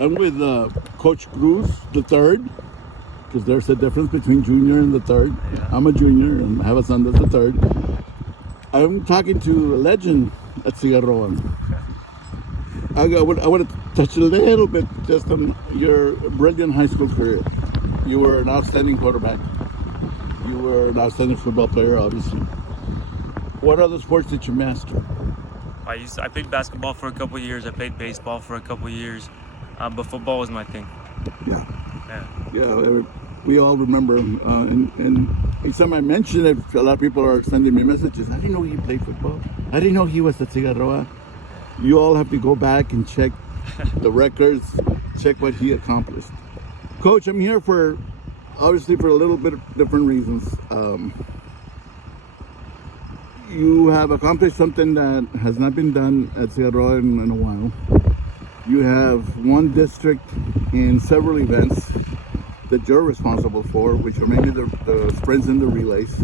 I'm with Coach Cruz, the third, because there's a difference between junior and the third. Yeah. I'm a junior and I have a son that's the third. I'm talking to a legend at Cigarroa. I want to touch a little bit just on your brilliant high school career. You were an outstanding quarterback. You were an outstanding football player, obviously. What other sports did you master? I played basketball for a couple of years. I played baseball for a couple of years, but football was my thing. Yeah. We all remember. And each time I mention it, a lot of people are sending me messages. I didn't know he played football. I didn't know he was at Cigarroa. You all have to go back and check the records, check what he accomplished. Coach, I'm here obviously for a little bit of different reasons. You have accomplished something that has not been done at Cigarroa in a while. You have won district in several events that you're responsible for, which are mainly the sprints and the relays.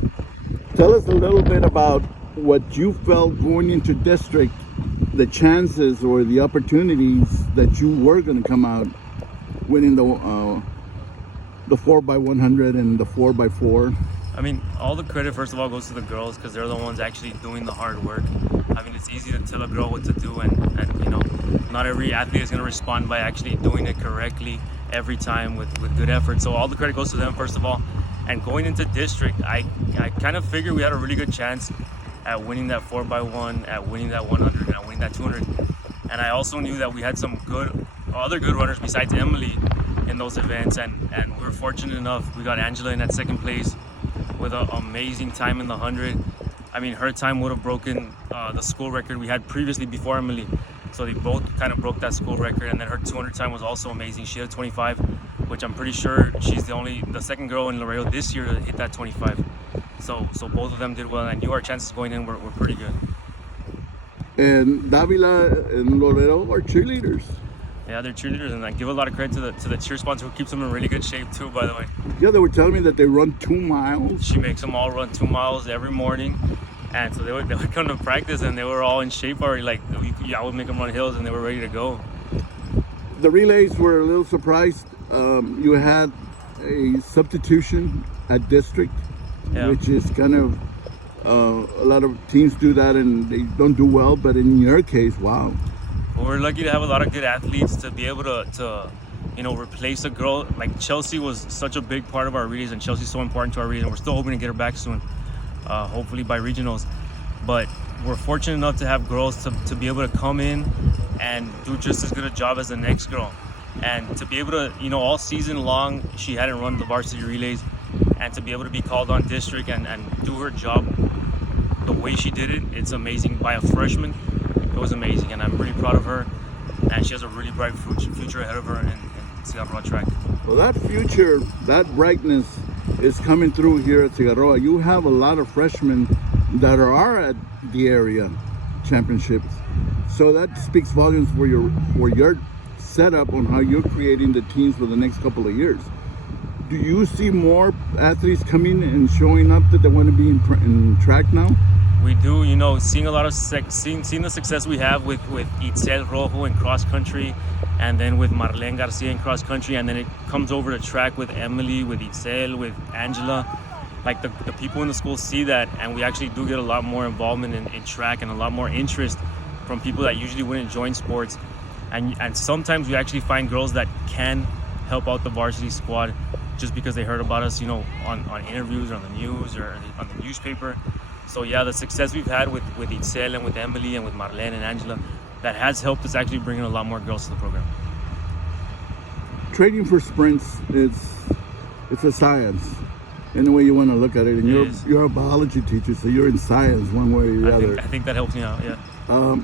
Tell us a little bit about what you felt going into district, the chances or the opportunities that you were going to come out winning the 4x100 and the 4x4. I mean, all the credit, first of all, goes to the girls because they're the ones actually doing the hard work. I mean, it's easy to tell a girl what to do, and not every athlete is going to respond by actually doing it correctly every time with good effort. So all the credit goes to them, first of all. And going into district, I kind of figured we had a really good chance at winning that 4x1, at winning that 100, and at winning that 200. And I also knew that we had some other good runners besides Emily in those events, and we were fortunate enough. We got Angela in that second place with an amazing time in the 100. I mean, her time would have broken the school record we had previously before Emily. So they both kind of broke that school record, and then her 200 time was also amazing. She had a 25, which I'm pretty sure she's the second girl in Laredo this year to hit that 25. So both of them did well, and I knew our chances going in were pretty good. And Davila and Laredo are cheerleaders. Yeah, they're cheerleaders, and I give a lot of credit to the cheer sponsor who keeps them in really good shape too, by the way. Yeah, they were telling me that they run 2 miles. She makes them all run 2 miles every morning, and so they would come to practice, and they were all in shape already. Like, I would make them run hills, and they were ready to go. The relays were a little surprised. You had a substitution at district, which is kind of a lot of teams do that and they don't do well, but in your case, wow. Well, we're lucky to have a lot of good athletes to be able to replace a girl. Like Chelsea was such a big part of our relays, and Chelsea's so important to our relays, and we're still hoping to get her back soon, hopefully by regionals. But we're fortunate enough to have girls to be able to come in and do just as good a job as the next girl. And to be able to, all season long, she hadn't run the varsity relays, and to be able to be called on district and do her job the way she did it, it's amazing. By a freshman, it was amazing, and I'm really proud of her, and she has a really bright future ahead of her in Cigarroa track. Well, that future, that brightness is coming through here at Cigarroa. You have a lot of freshmen that are at the area championships, so that speaks volumes for your setup on how you're creating the teams for the next couple of years. Do you see more athletes coming and showing up that they want to be in track now? We do, seeing a lot of seeing the success we have with Itzel Rojo in cross country, and then with Marlene Garcia in cross country, and then it comes over to track with Emily, with Itzel, with Angela. Like the people in the school see that, and we actually do get a lot more involvement in track and a lot more interest from people that usually wouldn't join sports. And sometimes we actually find girls that can help out the varsity squad just because they heard about us, on interviews or on the news or on the newspaper. So yeah, the success we've had with Itzel and with Emily and with Marlene and Angela, that has helped us actually bring in a lot more girls to the program. Training for sprints, it's a science in the way you want to look at it. And you're a biology teacher, so you're in science one way or the other. I think that helps me out, yeah.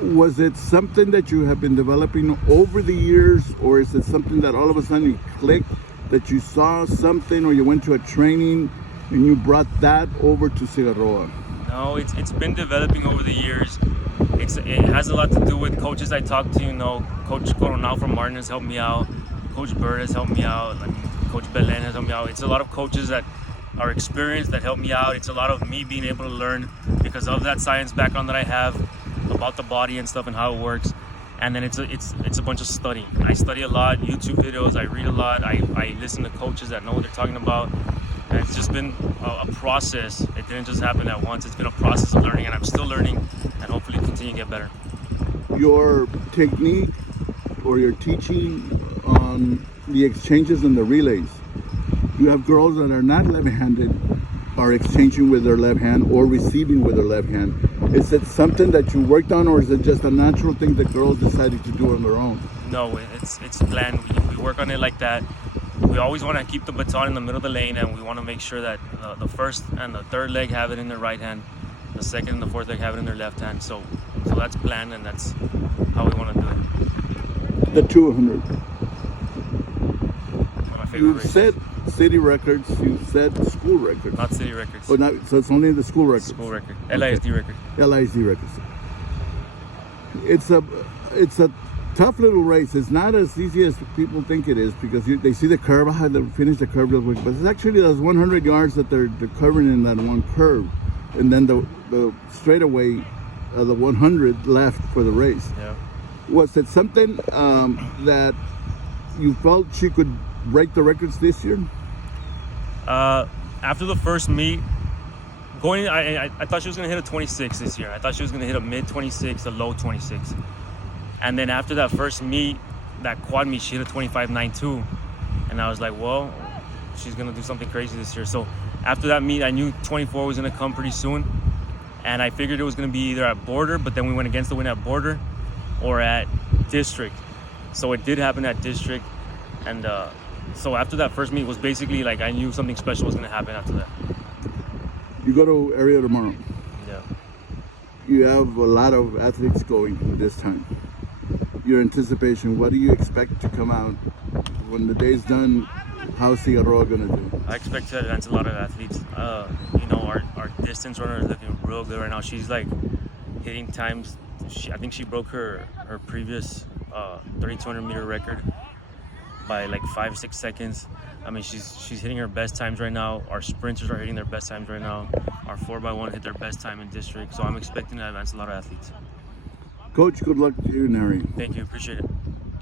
Was it something that you have been developing over the years, or is it something that all of a sudden you clicked, that you saw something or you went to a training and you brought that over to Cigarroa? No, it's been developing over the years. It has a lot to do with coaches I talked to. Coach Coronel from Martin has helped me out. Coach Bird has helped me out. Coach Belen has helped me out. It's a lot of coaches that are experienced that help me out. It's a lot of me being able to learn because of that science background that I have about the body and stuff and how it works. and then it's a bunch of studying. I study a lot, YouTube videos, I read a lot, I listen to coaches that know what they're talking about, and it's just been a process. It didn't just happen at once. It's been a process of learning, and I'm still learning, and hopefully continue to get better. Your technique or your teaching on the exchanges and the relays. You have girls that are not left-handed are exchanging with their left hand or receiving with their left hand. Is it something that you worked on, or is it just a natural thing that girls decided to do on their own? No, it's planned. We work on it like that. We always want to keep the baton in the middle of the lane, and we want to make sure that the first and the third leg have it in their right hand, the second and the fourth leg have it in their left hand. So that's planned, and that's how we want to do it. The 200. My favorite You've races. set city records, you've set school records. Not city records. Oh, not, so it's only the school records. School record. LISD record. LISD records. It's a tough little race. It's not as easy as people think it is, because they see the curve, they finish the curve real quick, but it's actually those 100 yards that they're covering in that one curve, and then the straightaway, the 100 left for the race. Yeah. Was it something that you felt she could break the records this year? After the first meet, I thought she was going to hit a 26 this year. I thought she was going to hit a mid 26, a low 26. And then after that first meet, that quad meet, she hit a 25.92. And I was like, well, she's going to do something crazy this year. So after that meet, I knew 24 was going to come pretty soon. And I figured it was going to be either at border, but then we went against the wind at border, or at district. So it did happen at district. And so after that first meet was basically like I knew something special was going to happen after that. You go to area tomorrow. Yeah. You have a lot of athletes going this time. Your anticipation, what do you expect to come out when the day's done? How's Figueroa going to do? I expect to advance a lot of athletes. Our distance runner is looking real good right now. She's like hitting times. I think she broke her previous 3,200 meter record by like 5-6 seconds. I mean, she's hitting her best times right now. Our sprinters are hitting their best times right now. Our 4x1 hit their best time in district. So I'm expecting to advance a lot of athletes. Coach, good luck to you, Nary. Thank you. Appreciate it.